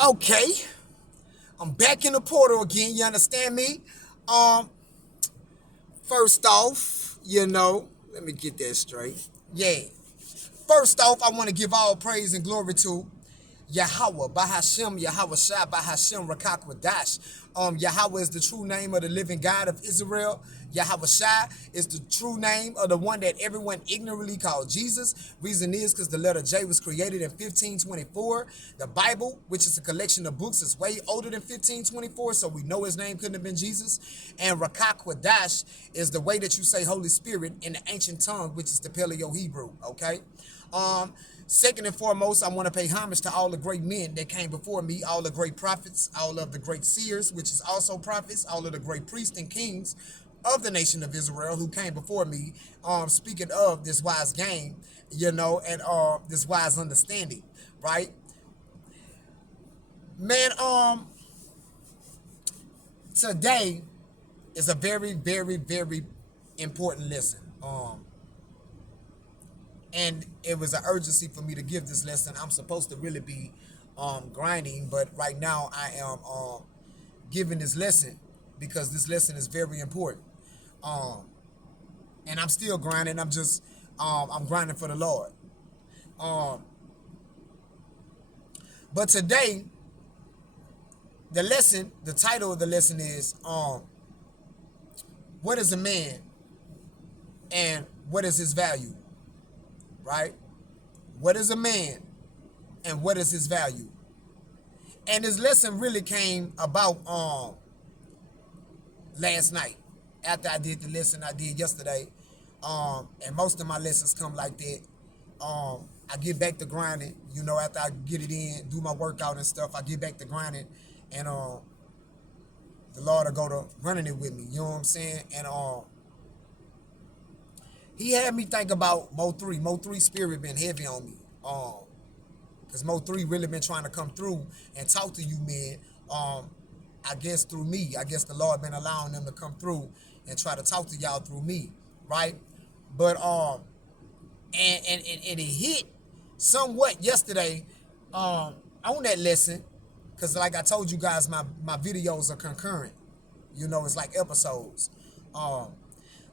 Okay, I'm back in the portal again. You understand me? Um, First off, let me get that straight. Yeah. First off, I want to give all praise and glory to Yahweh, Bahashem, Yahweh Shai, Bahashem, Rakakwadash. Yahweh is the true name of the living God of Israel. Yahweh Shai is the true name of the one that everyone ignorantly called Jesus. Reason is because the letter J was created in 1524. The Bible, which is a collection of books, is way older than 1524, so we know his name couldn't have been Jesus. And Rakakwadash is the way that you say Holy Spirit in the ancient tongue, which is the Paleo Hebrew, okay? Second and foremost, I want to pay homage to all the great men that came before me, all the great prophets, all of the great seers, which is also prophets, all of the great priests and kings of the nation of Israel who came before me, speaking of this wise game, and this wise understanding, right? Man, today is a very, very, very important lesson. And it was an urgency for me to give this lesson. I'm supposed to really be grinding, but right now I am giving this lesson because this lesson is very important. Um, and I'm still grinding. I'm grinding for the Lord. Um, but today, the title of the lesson is what is a man and what is his value, right? What is a man and what is his value? And this lesson really came about last night after I did the lesson I did yesterday. And most of my lessons come like that. I get back to grinding, after I get it in, do my workout and stuff, I get back to grinding, and the Lord will go to running it with me, you know what I'm saying? And he had me think about Mo 3. Mo 3 spirit been heavy on me. Because Mo 3 really been trying to come through and talk to you men. I guess through me. I guess the Lord been allowing them to come through and try to talk to y'all through me, right? But and it hit somewhat yesterday on that lesson, because like I told you guys, my videos are concurrent. It's like episodes. Um,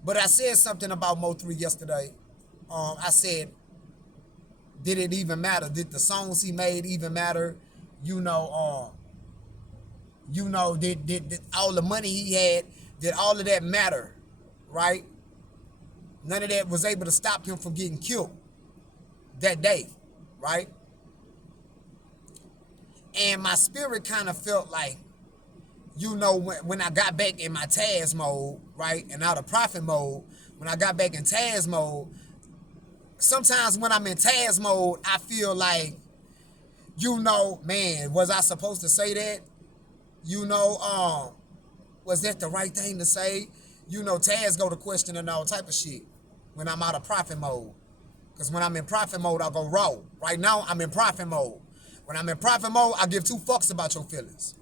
but I said something about Mo 3 yesterday. I said, did it even matter? Did the songs he made even matter? You know, did all the money he had, did all of that matter? Right? None of that was able to stop him from getting killed that day, right? And my spirit kind of felt like, when I got back in my Taz mode, right, and out of prophet mode, when I got back in Taz mode, sometimes when I'm in Taz mode, I feel like, man, was I supposed to say that? Was that the right thing to say? Taz go to question and all type of shit when I'm out of prophet mode. Because when I'm in prophet mode, I'll go raw. Right now, I'm in prophet mode. When I'm in prophet mode, I give two fucks about your feelings.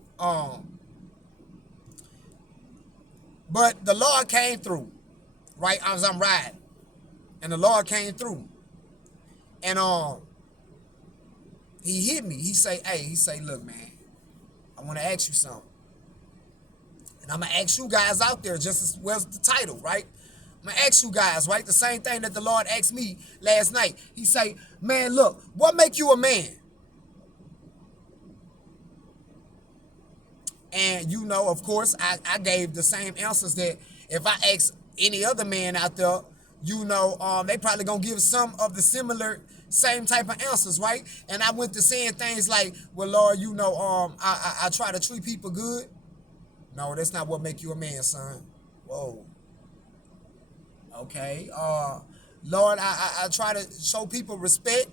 But the Lord came through, right, as I'm riding. And the Lord came through. And he hit me. He say, look, man, I want to ask you something. And I'm going to ask you guys out there just as well as the title, right? I'm going to ask you guys, right? The same thing that the Lord asked me last night. He say, man, look, what make you a man? And, of course, I gave the same answers that if I ask any other man out there, they probably going to give some of the similar same type of answers, right? And I went to saying things like, well, Lord, I try to treat people good. No, that's not what make you a man, son. Whoa. Okay. Lord, I try to show people respect.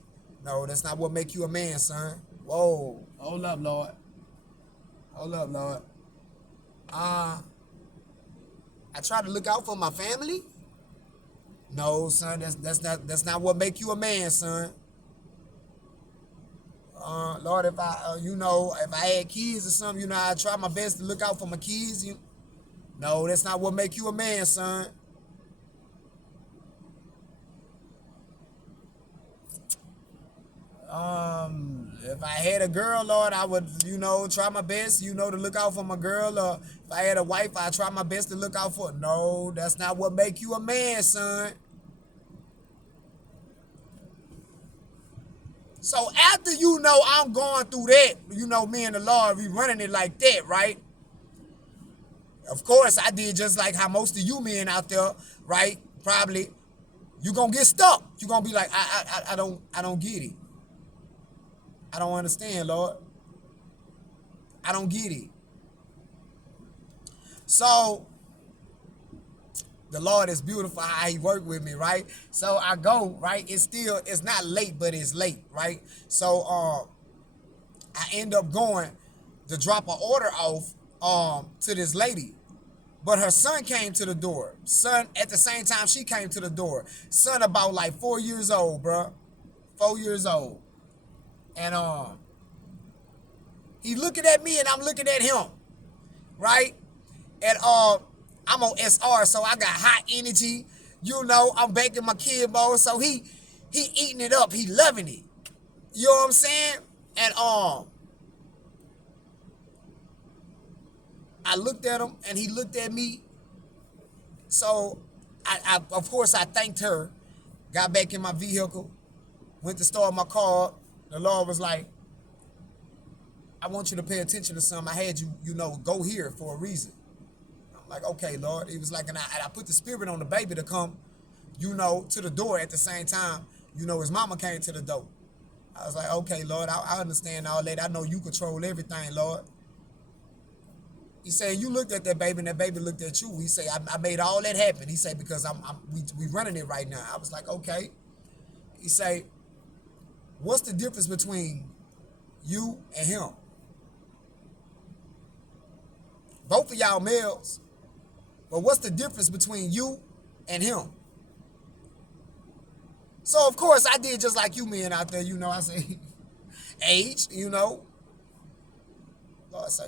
No, that's not what make you a man, son. Whoa. Hold up, Lord. Hold up, Lord. I try to look out for my family. No, son, that's not what make you a man, son. Lord, if if I had kids or something, I try my best to look out for my kids. No, that's not what make you a man, son. If I had a girl, Lord, I would, try my best, to look out for my girl. Or if I had a wife, I'd try my best to look out for her. No, that's not what make you a man, son. So after I'm going through that, me and the Lord, we running it like that, right? Of course, I did just like how most of you men out there, right? Probably, you gonna get stuck. You gonna be like, I don't get it. I don't understand, Lord. I don't get it. So the Lord is beautiful how he worked with me, right? So I go, right? It's not late, but it's late, right? So I end up going to drop an order off to this lady. But her son came to the door. Son, at the same time she came to the door. Son about like 4 years old, bro. 4 years old. And he looking at me and I'm looking at him, right? And I'm on SR, so I got hot energy. I'm baking my kid bowl, so he eating it up. He loving it. You know what I'm saying? And I looked at him and he looked at me. So I of course I thanked her, got back in my vehicle, went to start my car. The Lord was like, I want you to pay attention to something. I had you, go here for a reason. I'm like, okay, Lord. He was like, and I put the spirit on the baby to come, to the door at the same time. His mama came to the door. I was like, okay, Lord, I understand all that. I know you control everything, Lord. He said, you looked at that baby and that baby looked at you. He said, I made all that happen. He said, because we running it right now. I was like, okay. He said, what's the difference between you and him? Both of y'all males, but what's the difference between you and him? So, of course, I did just like you men out there, I say, age, Lord say,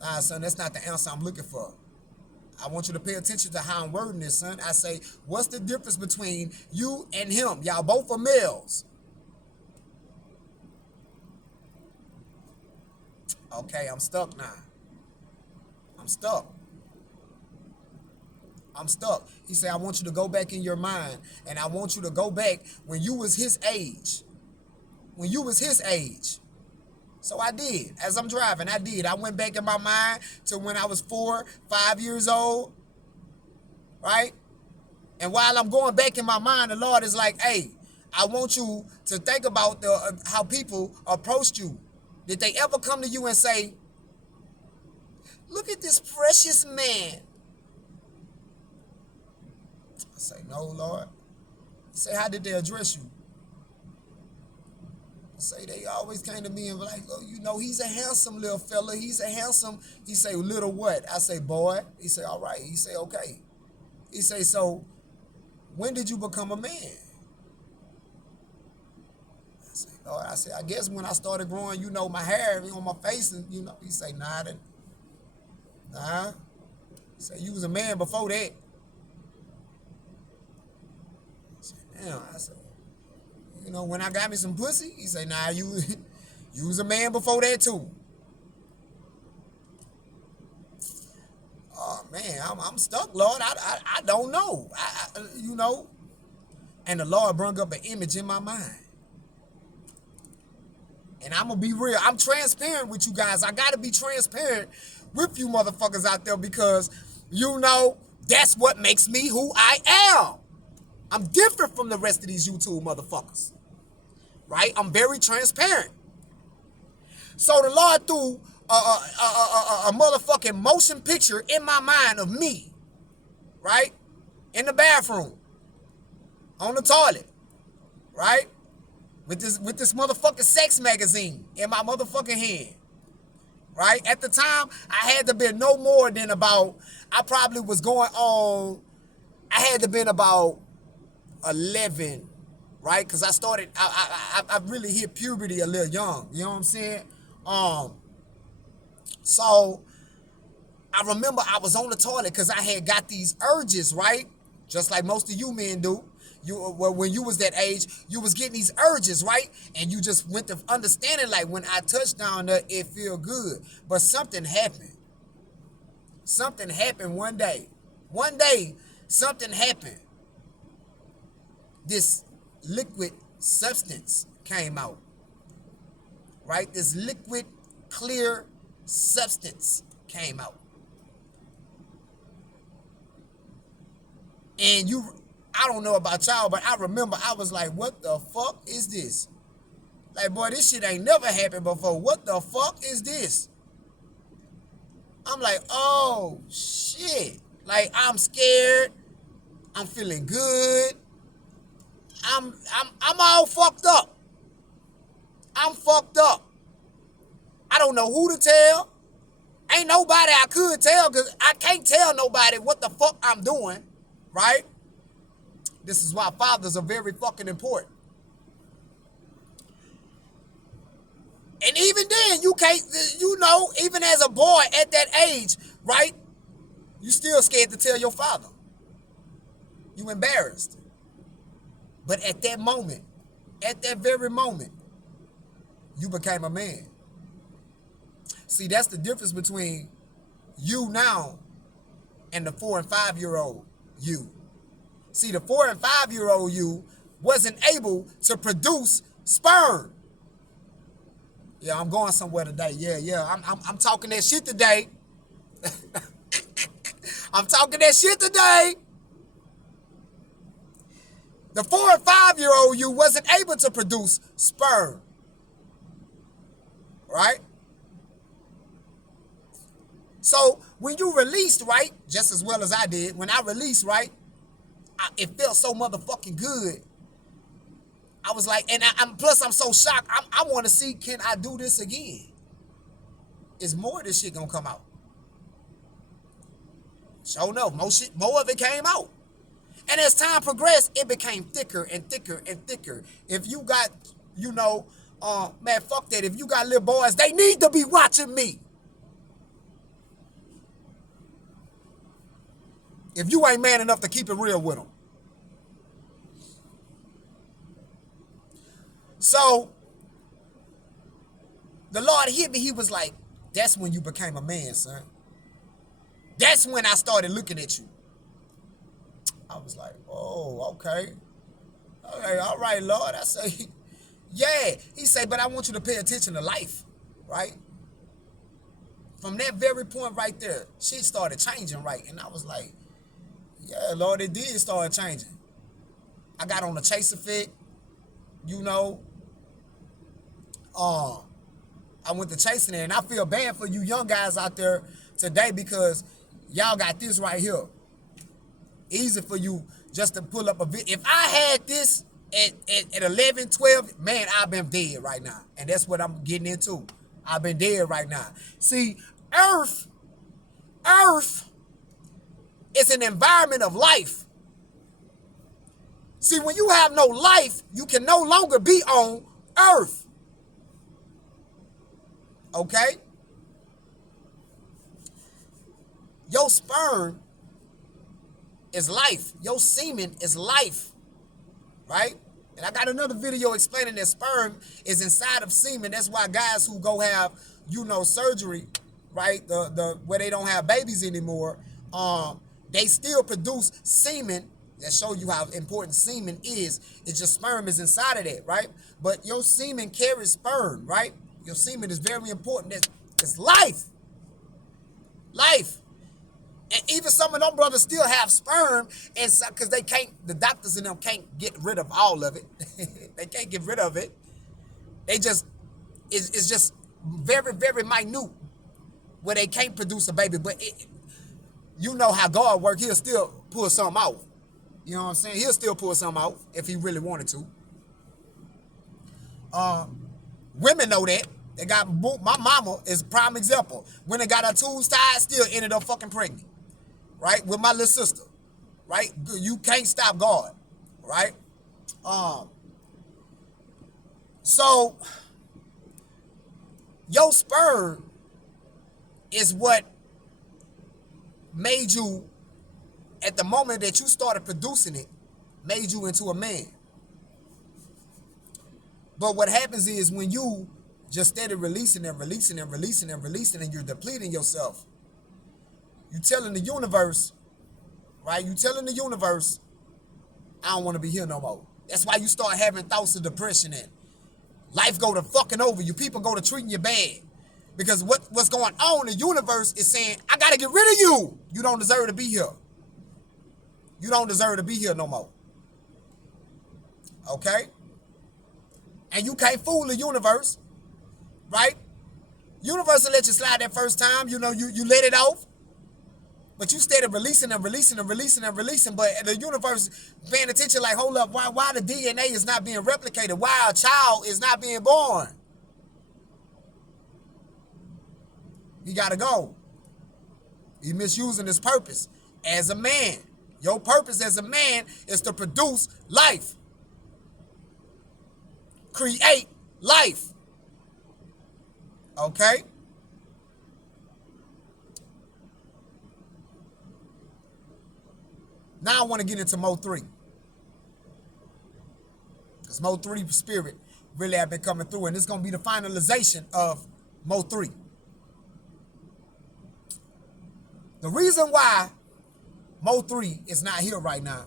nah, son, that's not the answer I'm looking for. I want you to pay attention to how I'm wording this, son. I say, what's the difference between you and him? Y'all both are males. Okay, I'm stuck now. I'm stuck. He said, I want you to go back in your mind, and I want you to go back when you was his age. When you was his age. So I did. As I'm driving, I did. I went back in my mind to when I was 4, 5 years old, right? And while I'm going back in my mind, the Lord is like, hey, I want you to think about how people approached you. Did they ever come to you and say, look at this precious man? I say, no, Lord. He say, how did they address you? I say, they always came to me and were like, oh, he's a handsome little fella. He's a handsome. He say, little what? I say, boy. He say, all right. He say, okay. He say, so when did you become a man? I say, Lord, I guess when I started growing, my hair on my face, and he say, nah. He say, you was a man before that. I say, damn. I said, when I got me some pussy, he say, nah, you was a man before that too. Oh man, I'm stuck, Lord. I don't know. And the Lord brought up an image in my mind. And I'm gonna be real. I'm transparent with you guys. I gotta be transparent with you motherfuckers out there because that's what makes me who I am. I'm different from the rest of these YouTube motherfuckers. Right? I'm very transparent. So the Lord threw a motherfucking motion picture in my mind of me. Right? In the bathroom. On the toilet. Right? With this motherfucking sex magazine in my motherfucking hand. Right? At the time, I had to be no more than about, I probably was going on, I had to been about 11, right? Because I started, I really hit puberty a little young. You know what I'm saying? So I remember I was on the toilet because I had got these urges, right? Just like most of you men do. Well, when you was that age, you was getting these urges, right? And you just went to understanding like when I touched down there, it feel good. But something happened. Something happened one day. One day, something happened. This liquid substance came out, right? This liquid, clear substance came out. And I don't know about y'all, but I remember I was like, what the fuck is this? Like, boy, this shit ain't never happened before. What the fuck is this? I'm like, oh, shit. Like, I'm scared. I'm feeling good. I'm all fucked up. I'm fucked up. I don't know who to tell. Ain't nobody I could tell because I can't tell nobody what the fuck I'm doing, right? This is why fathers are very fucking important. And even then, you can't, even as a boy at that age, right? You still scared to tell your father. You embarrassed. But at that moment, at that very moment, you became a man. See, that's the difference between you now and the 4 and 5 year old you. See, the 4 and 5 year old you wasn't able to produce sperm. Yeah, I'm going somewhere today. Yeah. I'm talking that shit today. I'm talking that shit today. The 4 and 5 year old you wasn't able to produce sperm. Right? So when you released, right, just as well as I did, when I released, right, it felt so motherfucking good. I was like, and plus I'm so shocked. I want to see, can I do this again? Is more of this shit gonna come out? Sure enough, more of it came out. And as time progressed, it became thicker and thicker and thicker. If you got, man, fuck that. If you got little boys, they need to be watching me. If you ain't man enough to keep it real with them. So, the Lord hit me. He was like, that's when you became a man, son. That's when I started looking at you. I was like, oh, okay. Okay, all right, Lord. I say, yeah. He said, but I want you to pay attention to life, right? From that very point right there, shit started changing, right? And I was like, yeah, Lord, it did start changing. I got on the chaser fit, I went to chasing it, and I feel bad for you young guys out there today because y'all got this right here. Easy for you just to pull up a video. If I had this at 11, 12, man, I've been dead right now. And that's what I'm getting into. I've been dead right now. See, Earth is an environment of life. See, when you have no life, you can no longer be on Earth. Okay? Your sperm is life. Your semen is life. Right? And I got another video explaining that sperm is inside of semen. That's why guys who go have, surgery, right? The where they don't have babies anymore, they still produce semen. That show you how important semen is. It's just sperm is inside of that, right? But your semen carries sperm, right? Your semen is very important. It's life. Life. And even some of them brothers still have sperm, and because the doctors in them can't get rid of all of it. They can't get rid of it. It's just very, very minute where they can't produce a baby. But you know how God works, he'll still pull something out. You know what I'm saying? He'll still pull something out if he really wanted to. Women know that. They got, my mama is a prime example. When they got her tubes tied, still ended up fucking pregnant. Right? With my little sister. Right? You can't stop God. Right? So, your sperm is what made you, at the moment that you started producing it, made you into a man. But what happens is when you just steady releasing and releasing and releasing and releasing and you're depleting yourself, you telling the universe, right? You telling the universe, I don't want to be here no more. That's why you start having thoughts of depression and life go to fucking over you. People go to treating you bad. Because what's going on, the universe is saying, I got to get rid of you. You don't deserve to be here. You don't deserve to be here no more. Okay? And you can't fool the universe, right? Universe will let you slide that first time. You know, you let it off. But you started releasing and releasing and releasing and releasing. But the universe paying attention like, hold up, why the DNA is not being replicated? Why a child is not being born? He got to go. He misusing his purpose as a man. Your purpose as a man is to produce life. Create life. Okay? Now I want to get into Mo 3. Because Mo 3 spirit really have been coming through. And it's going to be the finalization of Mo 3. The reason why Mo 3 is not here right now,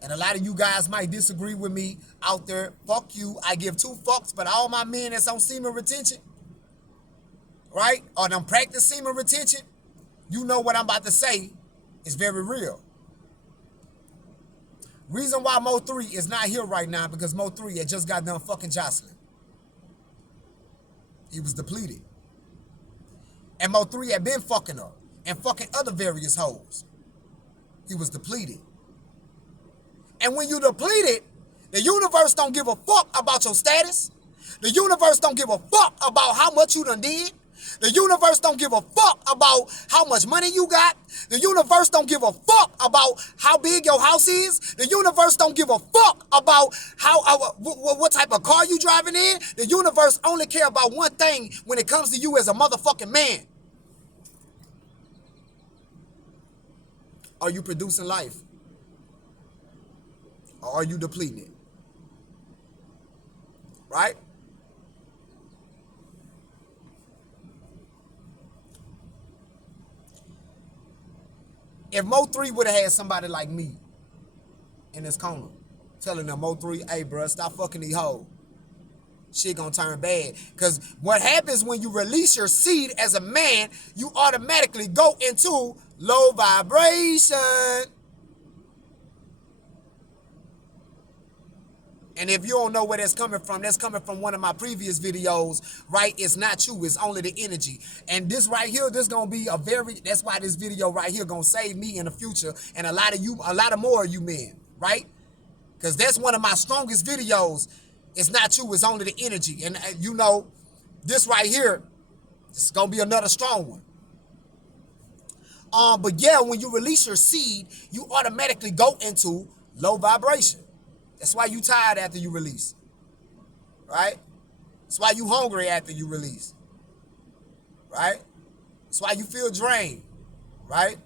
and a lot of you guys might disagree with me out there, fuck you, I give two fucks, but all my men that's on semen retention, right, or them practice semen retention, you know what I'm about to say is very real. Reason why Mo 3 is not here right now, because Mo 3 had just got done fucking Jocelyn. He was depleted. And Mo 3 had been fucking her and fucking other various hoes. He was depleted. And when you depleted, the universe don't give a fuck about your status. The universe don't give a fuck about how much you done did. The universe don't give a fuck about how much money you got. The universe don't give a fuck about how big your house is. The universe don't give a fuck about what type of car you driving in. The universe only care about one thing when it comes to you as a motherfucking man. Are you producing life? Or are you depleting it? Right? If Mo 3 would have had somebody like me in this corner, telling them, Mo 3, hey, bro, stop fucking these hoes. Shit gonna turn bad. Because what happens when you release your seed as a man, you automatically go into low vibration. And if you don't know where that's coming from one of my previous videos, right? It's not you, it's only the energy. And this right here, this gonna be that's why this video right here gonna save me in the future and a lot of more of you men, right? Because that's one of my strongest videos. It's not you, it's only the energy. And you know, this right here, it's gonna be another strong one. But yeah, when you release your seed, you automatically go into low vibration. That's why you tired after you release, right? That's why you hungry after you release, right? That's why you feel drained, right?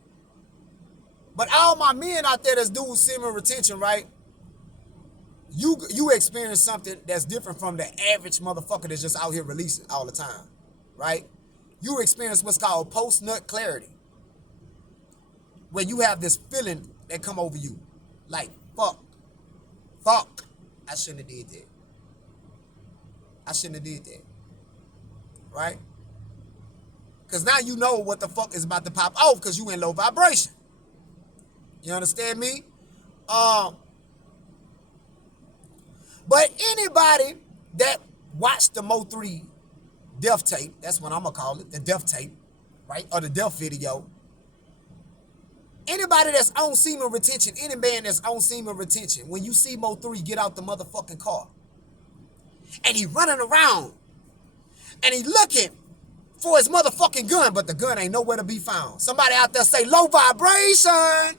But all my men out there that's doing semen retention, right? You experience something that's different from the average motherfucker that's just out here releasing all the time, right? You experience what's called post-nut clarity, where you have this feeling that come over you, like, fuck, I shouldn't have did that. I shouldn't have did that, right? Because now you know what the fuck is about to pop off because you in low vibration. You understand me? But anybody that watched the Mo 3 death tape, that's what I'm going to call it, the death tape, right? Or the death video. Anybody that's on semen retention, any man that's on semen retention, when you see Mo 3 get out the motherfucking car, and he running around, and he looking for his motherfucking gun, but the gun ain't nowhere to be found. Somebody out there say, low vibration.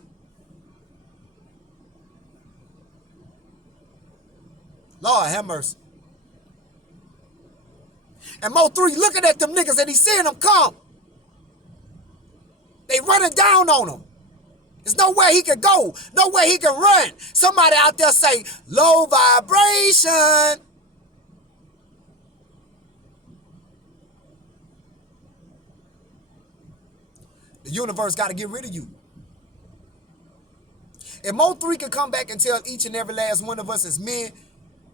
Lord have mercy. And Mo 3 looking at them niggas and he seeing them come. They running down on him. There's nowhere he can go, nowhere he can run. Somebody out there say, low vibration. The universe got to get rid of you. If Mo3 can come back and tell each and every last one of us as men,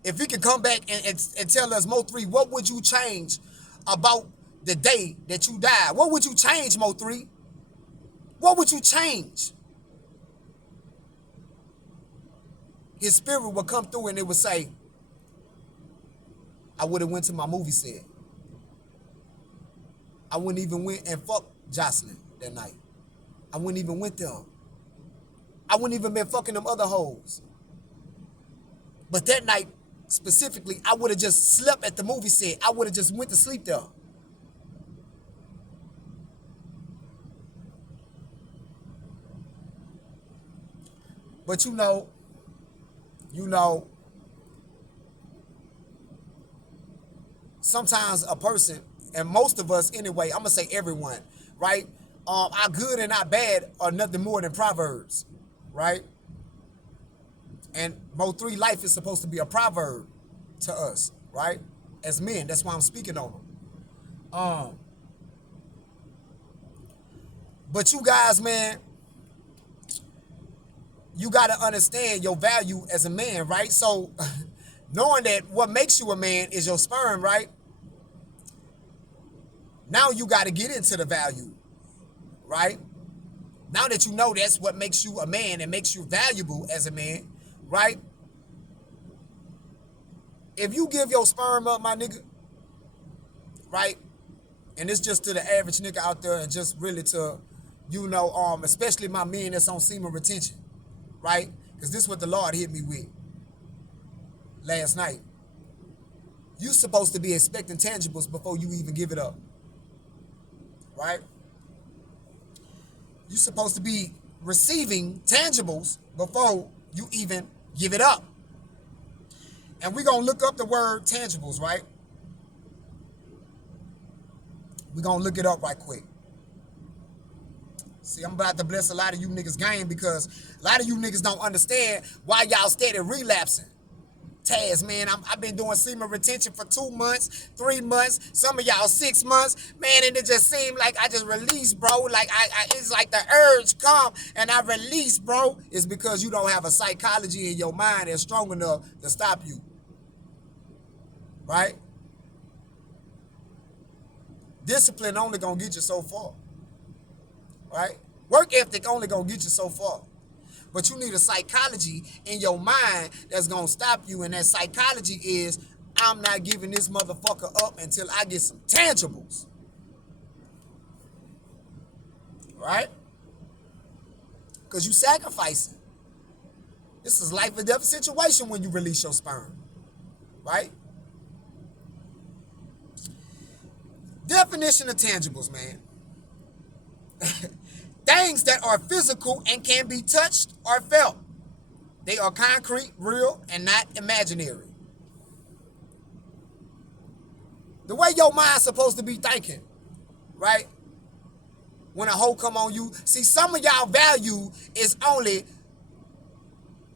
if he can come back and tell us, Mo3, what would you change about the day that you died? What would you change, Mo3? What would you change? His spirit would come through and it would say, I would have went to my movie set. I wouldn't even went and fucked Jocelyn that night. I wouldn't even went there. I wouldn't even been fucking them other hoes. But that night, specifically, I would have just slept at the movie set. I would have just went to sleep there. But you know, sometimes a person, and most of us anyway, I'm gonna say everyone, right? Our good and our bad are nothing more than proverbs, right? And Mo3 life is supposed to be a proverb to us, right? As men, that's why I'm speaking on them. But you guys, man, you got to understand your value as a man, right? So knowing that what makes you a man is your sperm, right? Now you got to get into the value, right? Now that you know that's what makes you a man and makes you valuable as a man, right? If you give your sperm up, my nigga, right? And it's just to the average nigga out there and just really to, you know, especially my men that's on semen retention, right? Because this is what the Lord hit me with last night. You supposed to be expecting tangibles before you even give it up, right? You're supposed to be receiving tangibles before you even give it up. And we're going to look up the word tangibles, right? We're going to look it up right quick. See, I'm about to bless a lot of you niggas game because a lot of you niggas don't understand why y'all steady relapsing. Taz, man, I've been doing semen retention for 2 months, 3 months, some of y'all 6 months, man, and it just seemed like I just released, bro. Like it's like the urge come and I release, bro. It's because you don't have a psychology in your mind that's strong enough to stop you, right? Discipline only gonna get you so far, right? Work ethic only gonna get you so far. But you need a psychology in your mind that's going to stop you. And that psychology is, I'm not giving this motherfucker up until I get some tangibles. Right? Because you sacrificing. This is life or death situation when you release your sperm. Right? Definition of tangibles, man. Things that are physical and can be touched or felt. They are concrete, real, and not imaginary. The way your mind's supposed to be thinking, right? When a hoe come on you. See, some of y'all value is only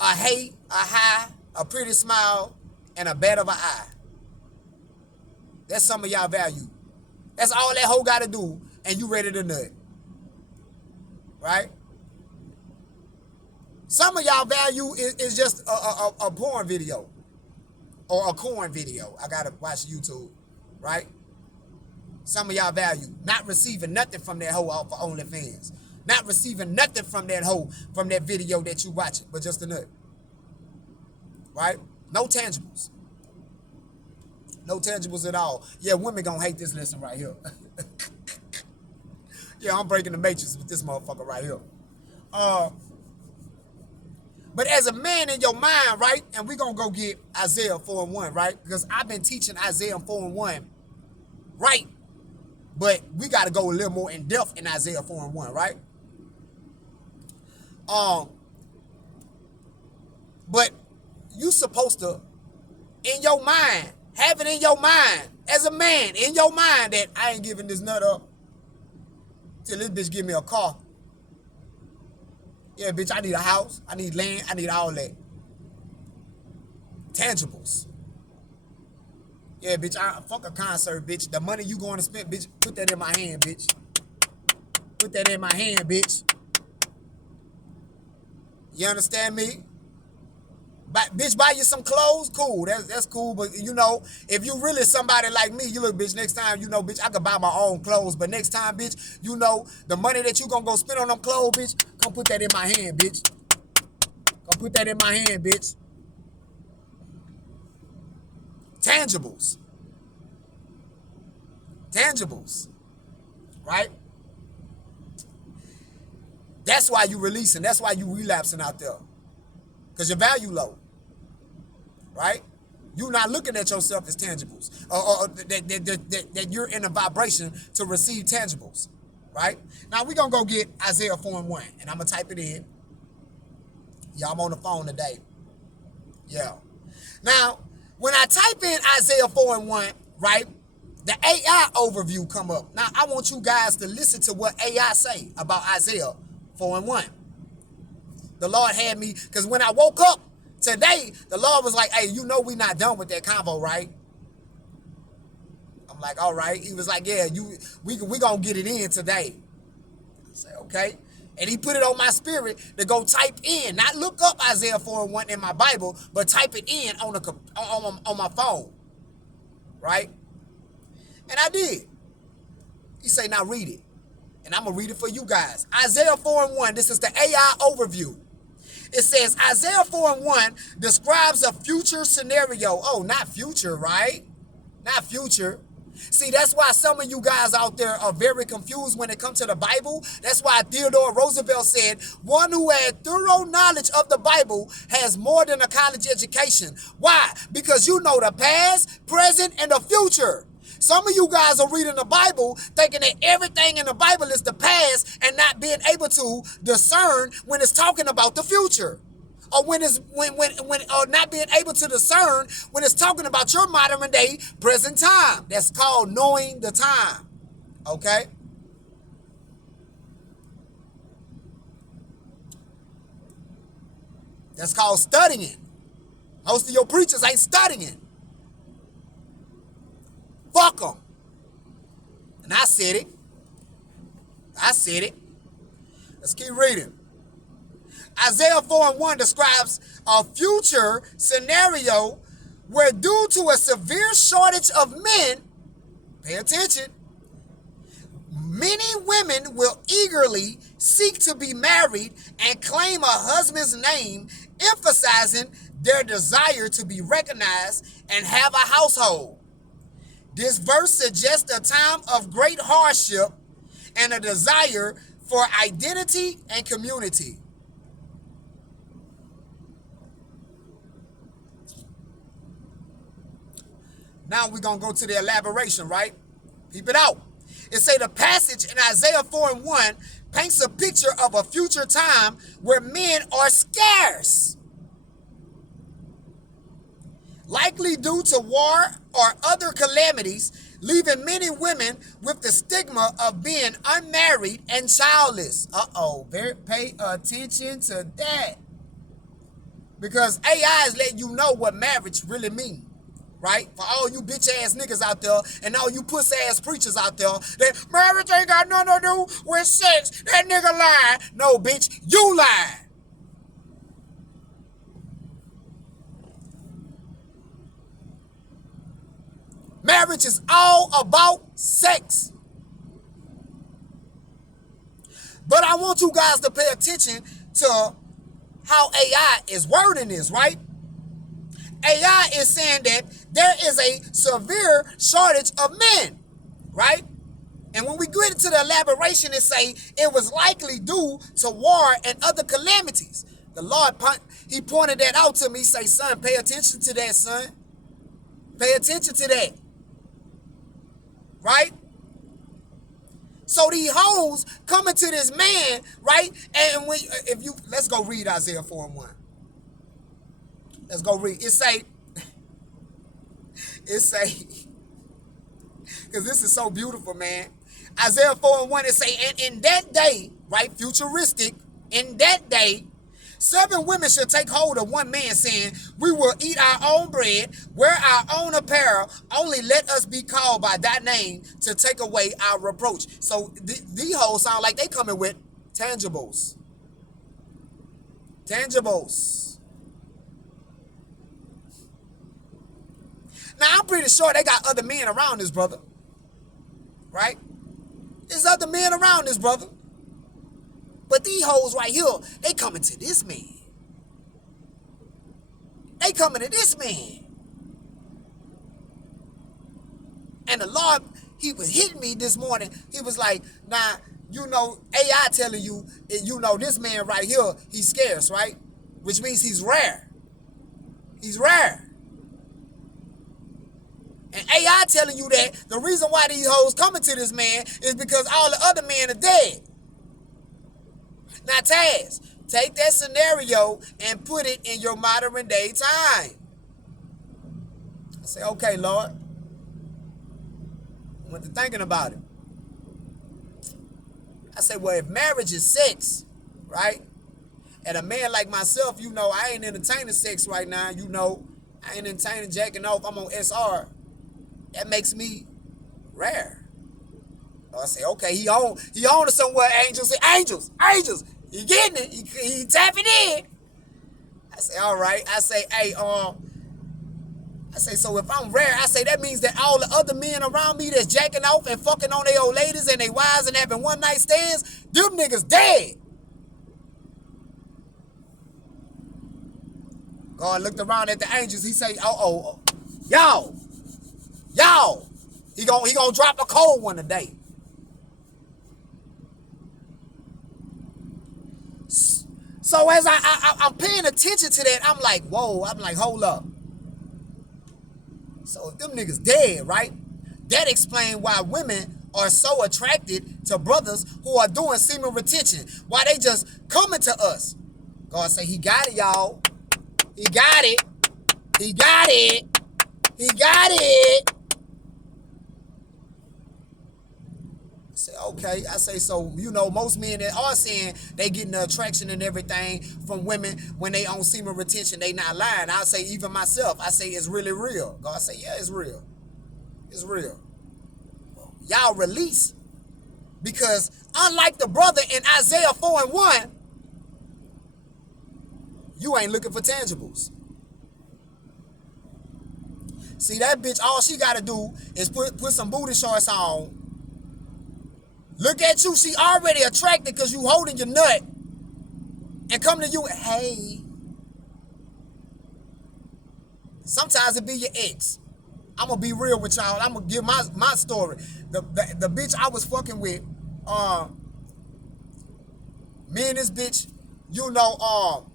a hey, a hi, a pretty smile, and a bat of an eye. That's some of y'all value. That's all that hoe got to do, and you ready to nut. Right? Some of y'all value is just a porn video or a corn video. I gotta watch YouTube, right? Some of y'all value not receiving nothing from that hoe off of OnlyFans, not receiving nothing from that hoe from that video that you watching, but just a nut, right? No tangibles, no tangibles at all. Yeah, women gonna hate this lesson right here. Yeah, I'm breaking the matrix with this motherfucker right here. But as a man in your mind, right? And we're going to go get Isaiah 4:1, right? Because I've been teaching Isaiah 4:1, right? But we got to go a little more in depth in Isaiah 4:1, right? But you supposed to, in your mind, have it in your mind, as a man, in your mind that I ain't giving this nut up till this bitch give me a car. Yeah, bitch, I need a house. I need land. I need all that. Tangibles. Yeah, bitch, fuck a concert, bitch. The money you going to spend, bitch, put that in my hand, bitch. Put that in my hand, bitch. You understand me? Bitch, buy you some clothes, cool. That's cool. But you know, if you really somebody like me, you look, bitch, next time, you know, bitch, I could buy my own clothes. But next time, bitch, you know, the money that you gonna go spend on them clothes, bitch, come put that in my hand, bitch. Come put that in my hand, bitch. Tangibles. Tangibles. Right? That's why you releasing. That's why you relapsing out there. Because your value low. Right? You're not looking at yourself as tangibles. Or that you're in a vibration to receive tangibles. Right? Now we're going to go get Isaiah 4:1. And I'm going to type it in. Yeah, I'm on the phone today. Yeah. Now, when I type in Isaiah 4:1, right, the AI overview come up. Now, I want you guys to listen to what AI say about Isaiah 4:1. The Lord had me, because when I woke up today, the Lord was like, hey, you know we not done with that convo, right? I'm like, all right. He was like, yeah, we going to get it in today. I say, okay. And he put it on my spirit to go type in, not look up Isaiah 4:1 in my Bible, but type it in on my phone, right? And I did. He say, now read it. And I'm going to read it for you guys. Isaiah 4:1, this is the AI overview. It says, Isaiah 4:1 describes a future scenario. Oh, not future, right? Not future. See, that's why some of you guys out there are very confused when it comes to the Bible. That's why Theodore Roosevelt said, one who had thorough knowledge of the Bible has more than a college education. Why? Because you know the past, present, and the future. Some of you guys are reading the Bible thinking that everything in the Bible is the past and not being able to discern when it's talking about the future. Or or not being able to discern when it's talking about your modern day present time. That's called knowing the time. Okay? That's called studying. Most of your preachers ain't studying. Fuck them. And I said it. I said it. Let's keep reading. Isaiah 4:1 describes a future scenario where, due to a severe shortage of men, pay attention, many women will eagerly seek to be married and claim a husband's name, emphasizing their desire to be recognized and have a household. This verse suggests a time of great hardship and a desire for identity and community. Now we're going to go to the elaboration, right? Peep it out. It say the passage in Isaiah 4:1 paints a picture of a future time where men are scarce, likely due to war or other calamities, leaving many women with the stigma of being unmarried and childless. Pay attention to that. Because AI is letting you know what marriage really means. Right? For all you bitch ass niggas out there and all you puss ass preachers out there that marriage ain't got nothing to do with sex. That nigga lying. No, bitch, you lying. Marriage is all about sex. But I want you guys to pay attention to how AI is wording this, right? AI is saying that there is a severe shortage of men, right? And when we get into the elaboration, it say it was likely due to war and other calamities. The Lord, he pointed that out to me, say, son, pay attention to that, son. Pay attention to that. Right? So these hoes coming to this man, right? And let's go read Isaiah 4:1. Let's go read. It say, because this is so beautiful, man. Isaiah 4:1, it say, and in that day, right, futuristic, In that day, 7 women shall take hold of one man, saying, we will eat our own bread, wear our own apparel, only let us be called by thy name to take away our reproach. So these hoes sound like they coming with tangibles. Tangibles. Now, I'm pretty sure they got other men around this brother. Right? There's other men around this brother. But these hoes right here, they coming to this man. They coming to this man. And the Lord, he was hitting me this morning. He was like, nah, you know, AI telling you, you know, this man right here, he's scarce, right? Which means he's rare. He's rare. And AI telling you that the reason why these hoes coming to this man is because all the other men are dead. Now, Taz, take that scenario and put it in your modern day time. I say, okay, Lord. I went to thinking about it. I say, well, if marriage is sex, right? And a man like myself, you know, I ain't entertaining sex right now. You know, I ain't entertaining jacking off. I'm on SR. That makes me rare. So I say, okay, he on to somewhere, angels. Say, angels. You getting it? He tapping in. I say, all right. I say, hey, I say, so if I'm rare, I say that means that all the other men around me that's jacking off and fucking on their old ladies and their wives and having one night stands, them niggas dead. God looked around at the angels. He say, oh, y'all. He gonna drop a cold one today. So as I'm paying attention to that, I'm like, whoa, I'm like, hold up. So if them niggas dead, right? That explains why women are so attracted to brothers who are doing semen retention. Why they just coming to us. God say, he got it, y'all. He got it. He got it. He got it. I say, okay. I say, so, you know, most men that are saying they getting the attraction and everything from women when they on semen retention, they not lying. I say, even myself, I say, it's really real. God say, yeah, it's real. It's real. Y'all release. Because unlike the brother in Isaiah 4:1, you ain't looking for tangibles. See, that bitch, all she got to do is put some booty shorts on. Look at you. She already attracted because you holding your nut. And come to you, hey. Sometimes it be your ex. I'm going to be real with y'all. I'm going to give my story. The bitch I was fucking with, me and this bitch, you know,